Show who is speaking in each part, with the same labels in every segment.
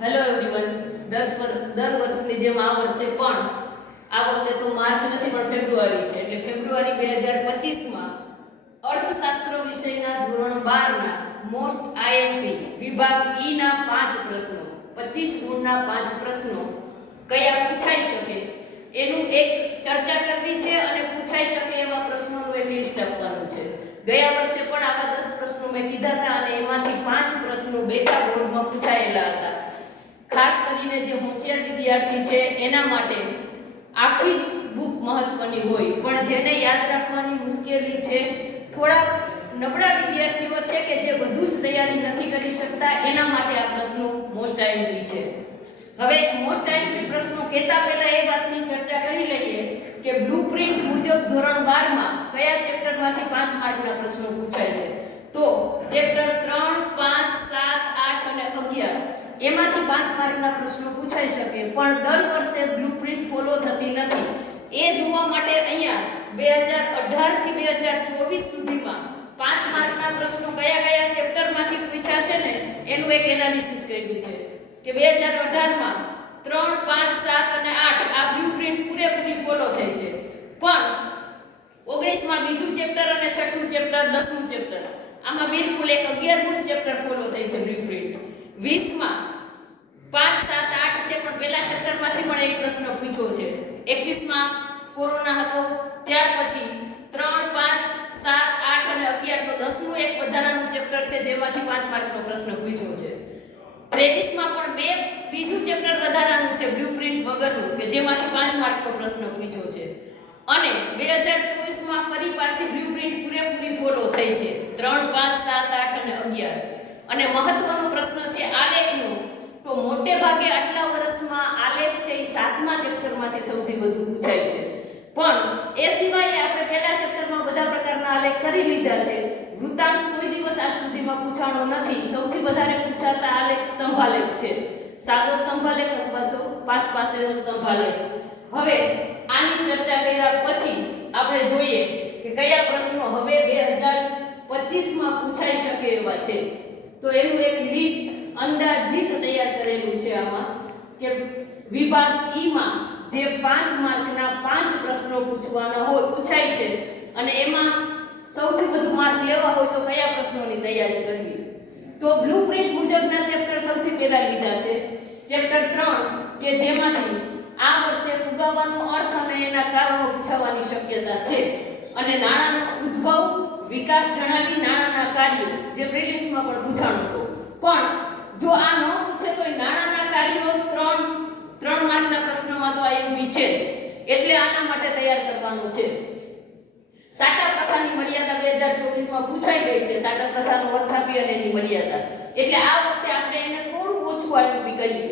Speaker 1: Hello everyone દસ દર વર્ષની જેમ આ વર્ષે પણ આ વખતે તો માર્ચ નથી, પણ ફેબ્રુઆરી છે. એટલે ફેબ્રુઆરી બે હજાર પચીસમાં અર્થશાસ્ત્ર વિષયના ધોરણ બારના મોસ્ટ આઈએમપી વિભાગ ઈના પાંચ પ્રશ્નો, પચીસ ગુણના પાંચ પ્રશ્નો કયા પૂછાઈ શકે? એનું એક ચર્ચા કરવી છે અને પૂછાઈ શકે એવા પ્રશ્નોનું એક લિસ્ટ આપવાનું છે. ગયા વર્ષે પણ આવા દસ પ્રશ્નો મેં કીધા હતા અને એમાંથી પાંચ પ્રશ્નો બેટા બોર્ડમાં પૂછાયેલા હતા. ખાસ કરીને જે હોશિયાર વિદ્યાર્થી છે, એના માટે આખી જ બુક મહત્વની હોય. પણ જેને યાદ રાખવાની મુશ્કેલી છે થોડા નબળા વિદ્યાર્થીઓ છે કે જે બધું જ તૈયારી નથી કરી શકતા, એના માટે આ પ્રશ્નો મોસ્ટ આઈમ્પી છે. હવે મોસ્ટ આઈમ્પી પ્રશ્નો કહેતા પહેલા એ વાતની ચર્ચા કરી લઈએ કે બ્લુપ્રિન્ટ મુજબ ધોરણ બારમાં કયા ચેપ્ટરમાંથી પાંચ માર્કના પ્રશ્નો પૂછાય છે. તો ચેપ્ટર ત્રણ, પાંચ, સાત, આઠ અને અગિયાર. એમાંથી પાંચ માર્કના પ્રશ્નો પૂછાઈ શકે, પણ દર વર્ષે બ્લુપ્રિન્ટ ફોલો થતી નથી. એ જોવા માટે અહીંયા બે હજાર અઢારથી બે હજાર ચોવીસ સુધીમાં પાંચ માર્કના પ્રશ્નો કયા કયા ચેપ્ટરમાંથી પૂછ્યા છે ને, એનું એક એનાલિસિસ કર્યું છે કે બે હજાર અઢારમાં ત્રણ, પાંચ, સાત અને આઠ આ બ્લુપ્રિન્ટ પૂરેપૂરી ફોલો થઈ છે. પણ ઓગણીસમાં બીજું ચેપ્ટર અને છઠ્ઠું ચેપ્ટર, દસમું ચેપ્ટર, આમાં બિલકુલ એક અગિયારમું ચેપ્ટર ફોલો થઈ છે બ્લુપ્રિન્ટ વીસમાં પાંચ, સાત, આઠ છે, પણ પહેલા ચેપ્ટરમાંથી પણ એક પ્રશ્ન પૂછ્યો છે. એકવીસમાં કોરોના હતો, ત્યાર પછી ત્રણ, પાંચ, સાત, આઠ અને અગિયાર, તો દસમું એક વધારાનું ચેપ્ટર છે, જેમાંથી પાંચ માર્કનો પ્રશ્ન પૂછ્યો છે. ત્રેવીસમાં પણ બે, બીજું ચેપ્ટર વધારાનું છે બ્લુપ્રિન્ટ વગરનું, કે જેમાંથી પાંચ માર્કનો પ્રશ્ન પૂછ્યો છે. અને બે હજાર ચોવીસમાં ફરી પાછી બ્લુપ્રિન્ટ પૂરેપૂરી ફોલો થઈ છે. ત્રણ, પાંચ, સાત, આઠ અને અગિયાર. અને મહત્વનો પ્રશ્ન છે આલેખનો. તો મોટે ભાગે આટલા વર્ષમાં આલેખ છે એ સાતમા ચેપ્ટરમાંથી સૌથી વધુ પૂછાય છે. પણ એ સિવાય આપણે પહેલા ચેપ્ટરમાં બધા પ્રકારના આલેખ કરી લીધા છે. વૃત્તાંશ કોઈ દિવસ આજ સુધીમાં પૂછાણો નથી. સૌથી વધારે પૂછાતા આલેખ સ્તંભાલેખ છે. સાદો સ્તંભાલેખ અથવા તો પાસ પાસેનો સ્તંભાલેખ. હવે આની ચર્ચા કર્યા પછી આપણે જોઈએ કે કયા પ્રશ્નો હવે બે હજાર પચીસમાં પૂછાઈ શકે એવા છે. તો એનું એક લિસ્ટ અંદાજિત તૈયાર કરેલું છે આમાં કે વિભાગ ઈમાં જે પાંચ માર્કના પાંચ પ્રશ્નો પૂછવાના હોય, પૂછાય છે અને એમાં સૌથી વધુ માર્ક લેવા હોય તો કયા પ્રશ્નોની તૈયારી કરવી? તો બ્લુપ્રિન્ટ મુજબના ચેપ્ટર સૌથી પહેલાં લીધા છે. ચેપ્ટર ત્રણ, કે જેમાંથી આ વર્ષે ફુગાવાનો અર્થ અને એના કારણો પૂછાવાની શક્યતા છે. અને નાણાંનો ઉદ્ભવ વિકાસ જણાવી નાણાંના કાર્યો, જે પ્રિલિમ્સમાં પણ પૂછાણો હતો. પણ જો આ ન પૂછે તો નાણાંના કાર્યો ત્રણ ત્રણ માર્કના પ્રશ્નોમાં તો આઈએમપી છે જ. એટલે આના માટે તૈયાર કરવાનો છે. સાટા પ્રથાની મર્યાદા બે હજાર ચોવીસમાં પૂછાઈ ગઈ છે. સાટા પ્રથાનો અર્થ આપી અને એની મર્યાદા. એટલે આ વખતે આપણે એને થોડું ઓછું આઈએમપી કહીએ.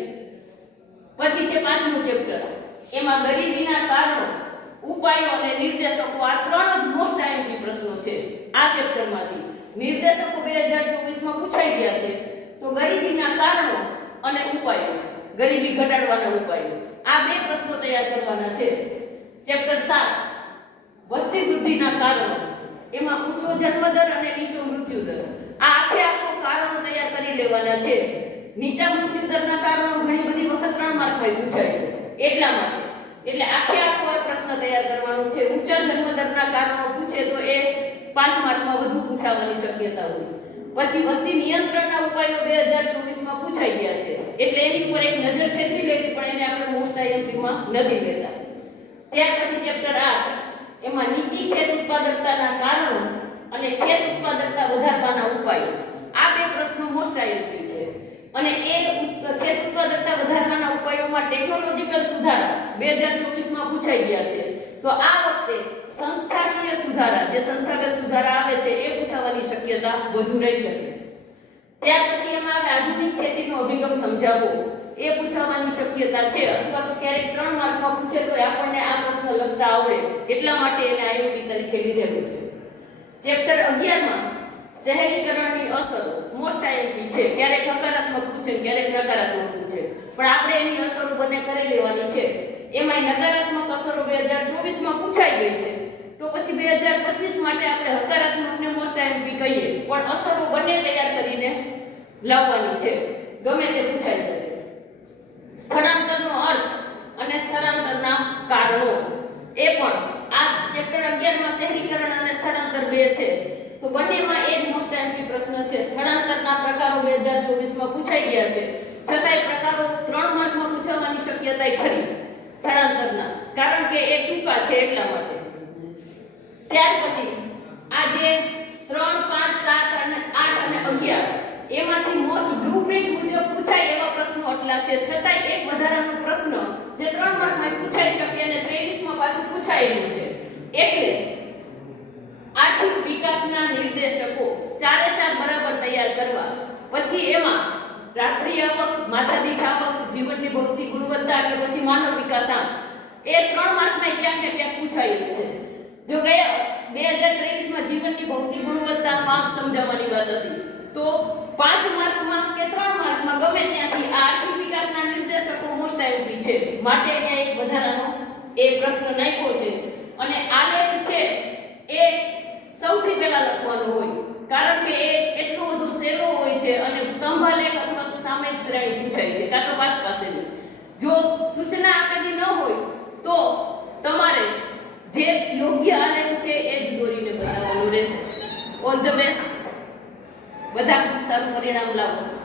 Speaker 1: પછી છે પાંચમું ચેપ્ટર. એમાં ગરીબીના કારણો, ઉપાયો અને નિર્દેશકો આ ત્રણ જ મોસ્ટ આઈએમપી પ્રશ્નો છે. આ ચેપ્ટરમાંથી. નિર્દેશકો બે હજાર ચોવીસમાં પૂછાઈ ગયા છે, તો ગરીબીના કારણો અને ઉપાયો. ગરીબી ઘટાડવાના ઉપાયો. આ બે પ્રશ્નો તૈયાર કરવાના છે. ચેપ્ટર સાત, વસ્તી વૃદ્ધિના કારણો. એમાં ઊંચો જન્મદર અને નીચો મૃત્યુદર આ આખે આખો કારણો તૈયાર કરી લેવાના છે. નીચા મૃત્યુદરના કારણો ઘણી બધી વખત ત્રણ માર્કમાં પૂછાય છે. એટલા માટે. એટલે આખે આખો આ પ્રશ્ન તૈયાર કરવાનો છે. ઊંચા જન્મદરના કારણો પૂછે તો એ પાંચ માર્કમાં વધુ પૂછાવાની શક્યતા હોય. પછી વસ્તી નિયંત્રણના ઉપાયો બે હજાર ચોવીસમાં પૂછાઈ ગયા છે. એટલે એની ઉપર એક નજર ફેરવી લેવી પણ એને આપણે મોસ્ટ આઈએમપીમાં નથી લેતા. ત્યાર પછી ચેપ્ટર આઠ, એમાં નીચી ખેત ઉત્પાદકતાના કારણો અને ખેત ઉત્પાદકતા વધારવાના ઉપાયો. આ બે પ્રશ્નો મોસ્ટ આઈએમપી છે. અને એ ખેત ઉત્પાદકતા વધારવાના ઉપાયોમાં ટેકનોલોજીકલ સુધારા બે હજાર ચોવીસમાં પૂછાઈ ગયા છે. તો આ વખતે સંસ્થાકીય સુધારા, જે સંસ્થાગત સુધારા આવે છે, એ પૂછાવાની શક્યતા વધુ રહી શકે. ત્યાર પછી એમાં આવે આધુનિક ખેતીનો અભિગમ સમજાવવો. એ પૂછાવાની શક્યતા છે, અથવા તો ક્યારેક ત્રણ માર્કમાં પૂછે તો આપણને આ પ્રશ્ન લખતા આવડે. એટલા માટે એને આઈઓપી તરીકે લીધેલું છે. ચેપ્ટર અગિયારમાં, શહેરીકરણની અસરો. મોસ્ટ આઈએમપી છે, ક્યારેક હકારાત્મક પૂછે ક્યારેક નકારાત્મક પૂછે. પણ આપણે એની અસરો બંને કરી લેવાની છે. એમાંય નકારાત્મક અસરો બે હજાર ચોવીસમાં પૂછાઈ ગઈ છે. તો પછી બે હજાર પચીસ માટે આપણે હકારાત્મકને મોસ્ટ આઈમ્પી કહીએ. પણ અસરો બંને તૈયાર કરીને લાવવાની છે. ગમે તે પૂછાઈ શકે. સ્થળાંતરનો અર્થ અને સ્થળાંતરના કારણ કે એ ટૂંકા છે એટલા માટે. ત્યાર પછી આ જે ત્રણ, પાંચ, સાત અને આઠ અને અગિયાર, એમાંથી મોસ્ટ બ્લુપ્રિન્ટ મુજબ પૂછાય એવા પ્રશ્નો આટલા છે. છતાંય એક વધારાનો પ્રશ્ન જે ત્રણ માર્કમાં પૂછાઈ શકે અને ત્રેવીસમાં પાછું પૂછાયેલું છે. એટલે આર્થિક વિકાસના નિર્દેશકો ચારે ચાર બરાબર તૈયાર કરવા. પછી એમાં રાષ્ટ્રીય આવક, માથાદીઠ આવક, જીવનની ભૌતિક ગુણવત્તા કે પછી માનવ વિકાસ આંક. એ ત્રણ માર્કમાં ક્યાંક ને ક્યાંક પૂછાયું જ છે. જો ગયા બે હજાર ત્રેવીસમાં જીવનની ભૌતિક ગુણવત્તા માર્ક સમજાવવાની વાત હતી. તો પાંચ માર્કમાં કે ત્રણ માર્કમાં ગમે ત્યાંથી આ આર્થિક વિકાસના નિર્દેશકો મોસ્ટ આઈપી છે. માટે અહીંયા એક વધારાનો એ પ્રશ્ન નાખ્યો છે. અને આ લેખ છે એ સૌથી પહેલા લખવાનો હોય. કારણ કે એ એટલો બધો સહેલો હોય છે અને સ્તંભાલેખ અથવા તો સામયિક શ્રેણી પૂછાય છે. કાં તો પાસ પાસેની. જો સૂચના આપેલી ન હોય તો તમારે જે યોગ્ય આલેખ છે એ જ દોરીને બતાવવાનું રહેશે. ઓલ ધ બેસ્ટ બધા ખૂબ સારું પરિણામ લાવો.